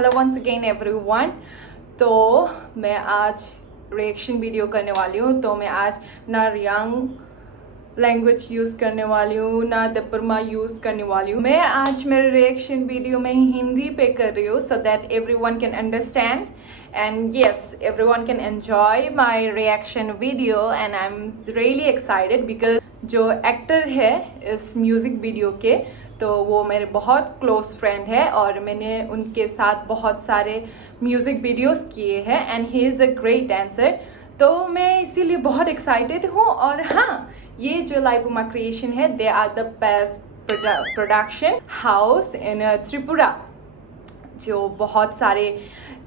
Hello once again everyone. तो मैं आज रिएक्शन वीडियो करने वाली हूँ। तो मैं आज ना रियांग लैंग्वेज यूज़ करने वाली हूँ ना दपरमा यूज़ करने वाली हूँ। मैं आज मेरे रिएक्शन वीडियो में हिंदी पे कर रही हूँ so that everyone can understand and yes everyone can enjoy my reaction video and I am really excited because जो एक्टर है इस म्यूज़िक वीडियो के तो वो मेरे बहुत क्लोज फ्रेंड है और मैंने उनके साथ बहुत सारे म्यूज़िक वीडियोस किए हैं and he is a great dancer. तो मैं इसीलिए बहुत एक्साइटेड हूँ। और हाँ, ये जो लाइबुमा क्रिएशन है they are the best production house in Tripura जो बहुत सारे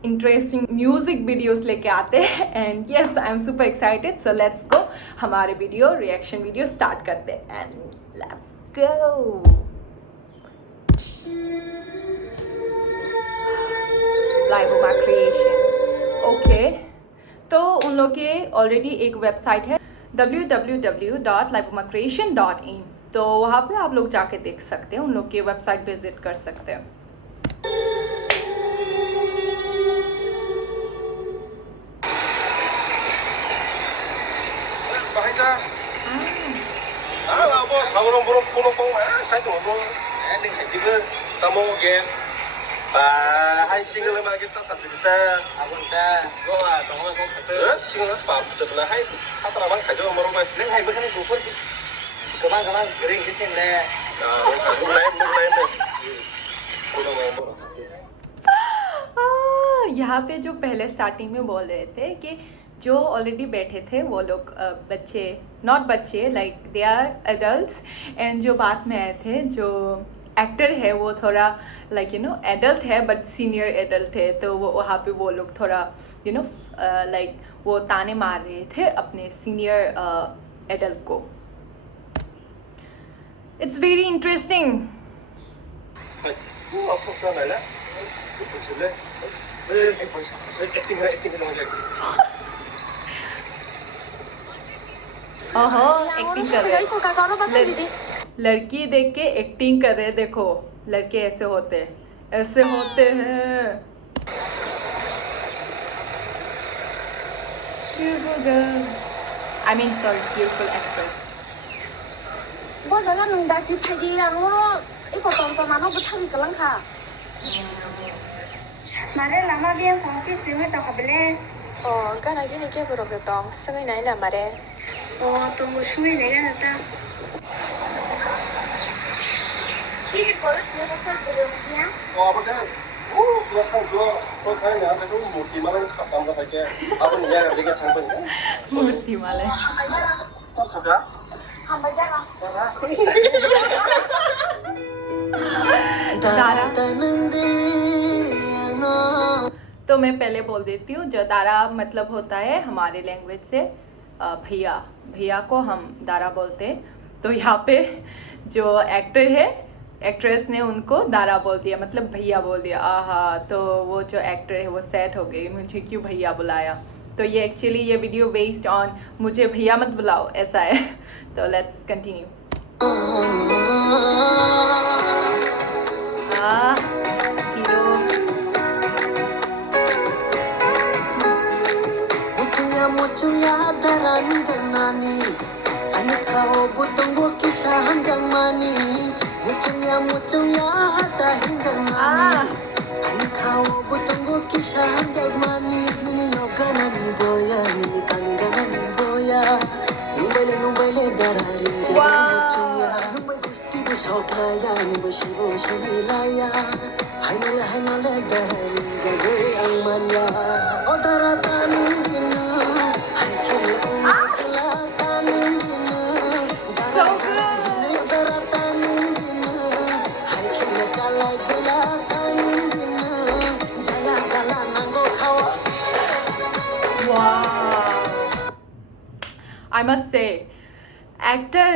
इंटरेस्टिंग म्यूजिक वीडियोस लेके आते हैं and yes I am super excited. So let's go, हमारे वीडियो रिएक्शन वीडियो स्टार्ट करते हैं and let's go. Laibuma creation okay. तो उन लोग के ऑलरेडी एक वेबसाइट है www.laibumacreation.in। तो वहाँ पे आप लोग जाके देख सकते हैं, उन लोग की वेबसाइट विजिट कर सकते हैं। hai single mà kita kasih kita agunta gua tong gua kata single apa sebelah hai apa orang kerja orang rumah neng hai bukan itu pun sih kemang kering kesin le यहाँ पे जो पहले starting में बोल रहे थे कि जो ऑलरेडी बैठे थे वो लोग बच्चे नॉट बच्चे like they are adults and जो बाद में आए थे जो एक्टर है वो थोड़ा लाइक यू नो एडल्ट है बट सीनियर एडल्ट है। तो वो वहाँ पे वो लोग थोड़ा यू नो लाइक वो ताने मार रहे थे अपने सीनियर एडल्ट को। It's very interesting. ओहो एक्टिंग कर रहे हैं, लड़की देख के एक्टिंग कर रहे। देखो लड़के ऐसे होते हैं, ऐसे होते हैं। Beautiful girl. I mean sorry, beautiful actress. 我在那弄大地太低了，我一个动作嘛，我不太个啷哈。mà đây là mà viên phòng phi xíu người tao học lên. cái này cái kia vừa đọc được toàn sao cái này là mà đây. tôi muốn suy này là ta. Đi cái cổ xíu có sao được nhá. apa dah gua kan ya tapi murti malah khatam ka pakai apa ni ya kerja thang pun मूर्ति वाले kok sudah Không bao giờ không. Dara. तो मैं पहले बोल देती हूँ, जो दारा मतलब होता है हमारे लैंग्वेज से भैया, भैया को हम दारा बोलते हैं। तो यहाँ पे जो एक्टर है एक्ट्रेस ने उनको दारा बोल दिया, मतलब भैया बोल दिया। आहा, तो वो जो एक्टर है वो सैड हो गई, मुझे क्यों भैया बुलाया। तो ये एक्चुअली ये वीडियो बेस्ड ऑन मुझे भैया मत बुलाओ ऐसा है। तो let's continue. Hero mucunya daran janani ani kau butung kisah hanjang mani mucunya dahin janani ani kau butung kisah hanjang mani ni noganani boya ni kanganani boya numbele dararin mucunya numbai gusti bu soklaya numbai shibo shilaya hainale dararin jabe angmanya odaratani I must say, actor,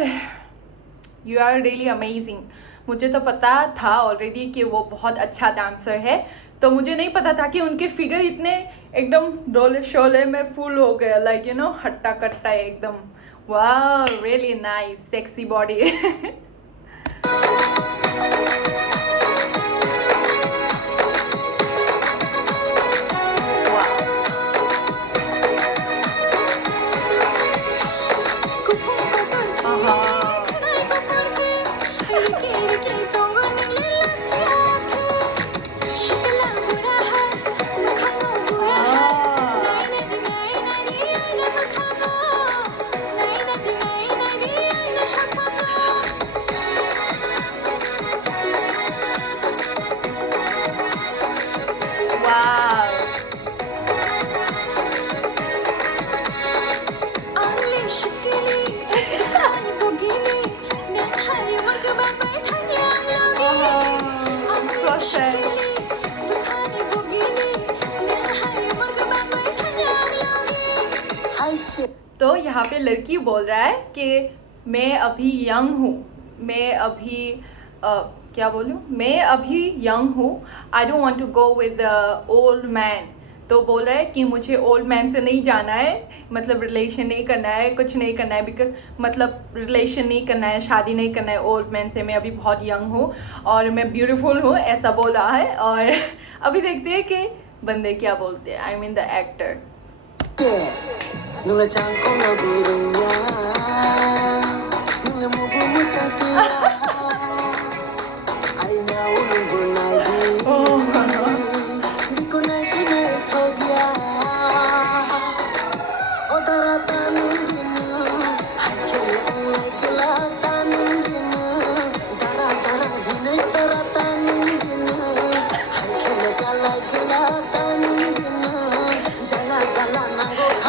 you are really amazing. मुझे तो पता था already कि वो बहुत अच्छा dancer है, तो मुझे नहीं पता था कि उनके फिगर इतने एकदम डोले शोले में फुल हो गया, लाइक यू नो हट्टा कट्टा एकदम। वाह, रियली नाइस, सेक्सी बॉडी। तो यहाँ पे लड़की बोल रहा है कि मैं अभी यंग हूँ, मैं अभी क्या बोलूँ, मैं अभी यंग हूँ, I don't want to go with old man. तो बोल रहा है कि मुझे ओल्ड मैन से नहीं जाना है, मतलब रिलेशन नहीं करना है, कुछ नहीं करना है, बिकॉज मतलब रिलेशन नहीं करना है, शादी नहीं करना है ओल्ड मैन से, मैं अभी बहुत यंग हूँ और मैं ब्यूटीफुल हूँ, ऐसा बोल रहा है। और अभी देखते हैं कि बंदे क्या बोलते हैं, I mean the actor.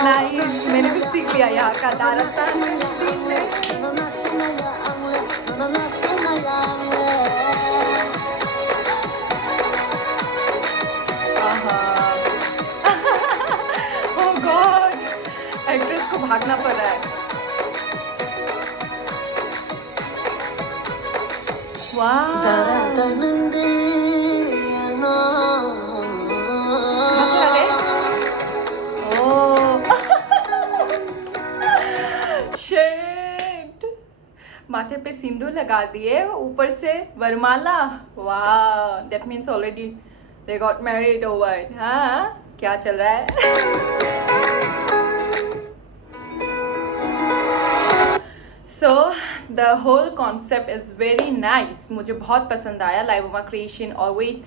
Nice, मैंने भी सीख लिया यहाँ का दारस्तान में। ओह गॉड, एक्ट्रेस को भागना पड़ रहा है। वाह, शिट, माथे पे सिंदूर लगा दिए, ऊपर से वरमाला। वाह, that means already they got married over. हाँ, क्या चल रहा है? So the whole concept is very nice, मुझे बहुत पसंद आया। लाइबोमा क्रिएशन ऑलवेज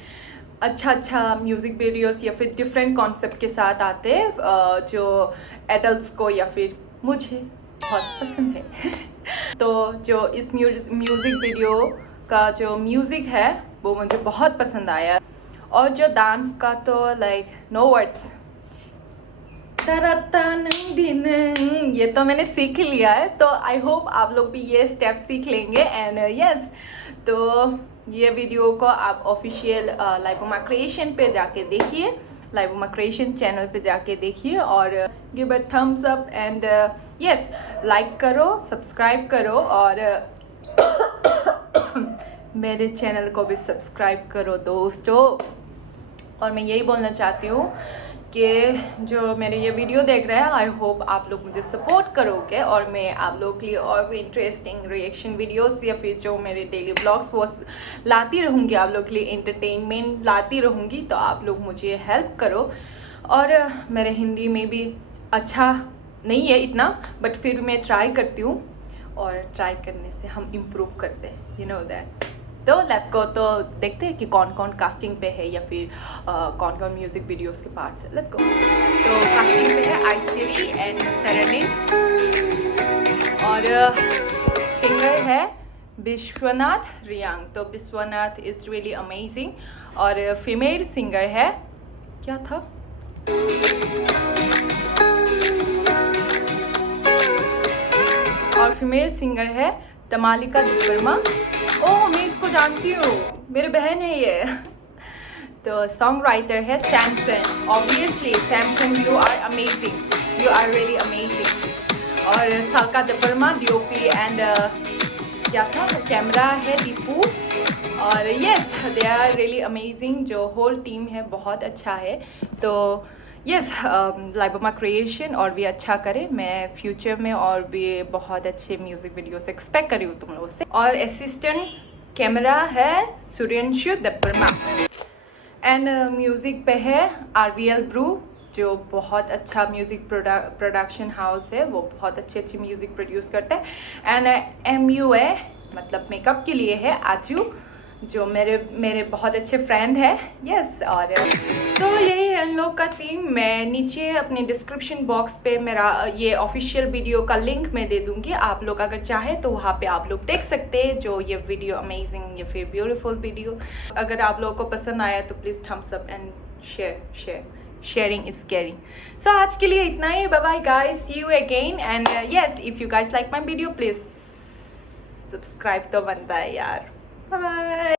अच्छा म्यूज़िक वीडियोस या फिर डिफरेंट कॉन्सेप्ट के साथ आते हैं जो एडल्ट्स को या फिर मुझे बहुत पसंद है। तो जो इस म्यूज़िक वीडियो का जो म्यूज़िक है वो मुझे बहुत पसंद आया, और जो डांस का तो लाइक नो वर्ड्स। ये तो मैंने सीख लिया है, तो आई होप आप लोग भी ये स्टेप सीख लेंगे। एंड यस, तो ये वीडियो को आप ऑफिशियल लाइबोमा क्रिएशन पे जाके देखिए, लाइबोमा क्रिएशन चैनल पे जाके देखिए और give a thumbs up and yes, like करो, सब्सक्राइब करो और मेरे चैनल को भी सब्सक्राइब करो दोस्तों। और मैं यही बोलना चाहती हूँ कि जो मेरे ये वीडियो देख रहे हैं, आई होप आप लोग मुझे सपोर्ट करोगे और मैं आप लोगों के लिए और भी इंटरेस्टिंग रिएक्शन वीडियोस या फिर जो मेरे डेली ब्लॉग्स वो लाती रहूँगी, आप लोग के लिए एंटरटेनमेंट लाती रहूँगी। तो आप लोग मुझे हेल्प करो। और मेरे हिंदी में भी अच्छा नहीं है इतना, बट फिर भी मैं ट्राई करती हूँ और ट्राई करने से हम इम्प्रूव करते हैं, यू नो दैट। तो लेट्स गो, तो देखते हैं कि कौन कौन कास्टिंग पे है या फिर कौन कौन म्यूजिक वीडियोस के पार्ट्स है। Let's go. तो कास्टिंग पे है आइश्वरी एंड सेरेनिन, और सिंगर है विश्वनाथ रियांग। तो विश्वनाथ इज़ रियली अमेजिंग। और फीमेल सिंगर है, क्या था, और फीमेल सिंगर है तमालिका वर्मा। ओह, मैं इसको जानती हूँ, मेरे बहन है ये। तो सॉन्ग राइटर है Samson. Obviously Samson, you are amazing, you are really amazing. और सालका वर्मा डीओपी एंड क्या था, कैमरा है दीपू। और yes, they are really amazing. जो होल टीम है बहुत अच्छा है। तो यस, लाइबोमा क्रिएशन और भी अच्छा करे। मैं फ्यूचर में और भी बहुत अच्छे म्यूज़िक वीडियोस एक्सपेक्ट करी हूँ तुम लोगों से। और असिस्टेंट कैमरा है सुरेंशु दब्बरमा। एंड म्यूज़िक पे है RVL ब्रू, जो बहुत अच्छा म्यूज़िक प्रोडक्शन हाउस है, वो बहुत अच्छे म्यूज़िक प्रोड्यूस करता है। एंड MUA मतलब मेकअप के लिए है आजू, जो मेरे बहुत अच्छे फ्रेंड है। यस, और तो यही है इन लोग का टीम। मैं नीचे अपने डिस्क्रिप्शन बॉक्स पे मेरा ये ऑफिशियल वीडियो का लिंक मैं दे दूँगी, आप लोग अगर चाहे तो वहाँ पे आप लोग देख सकते हैं जो ये वीडियो अमेजिंग या फिर ब्यूटीफुल वीडियो। अगर आप लोगों को पसंद आया तो please thumbs up and sharing is caring. So आज के लिए इतना ही, bye bye guys, see you again. And yes, if you guys like my video please subscribe तो बनता है यार। बाय।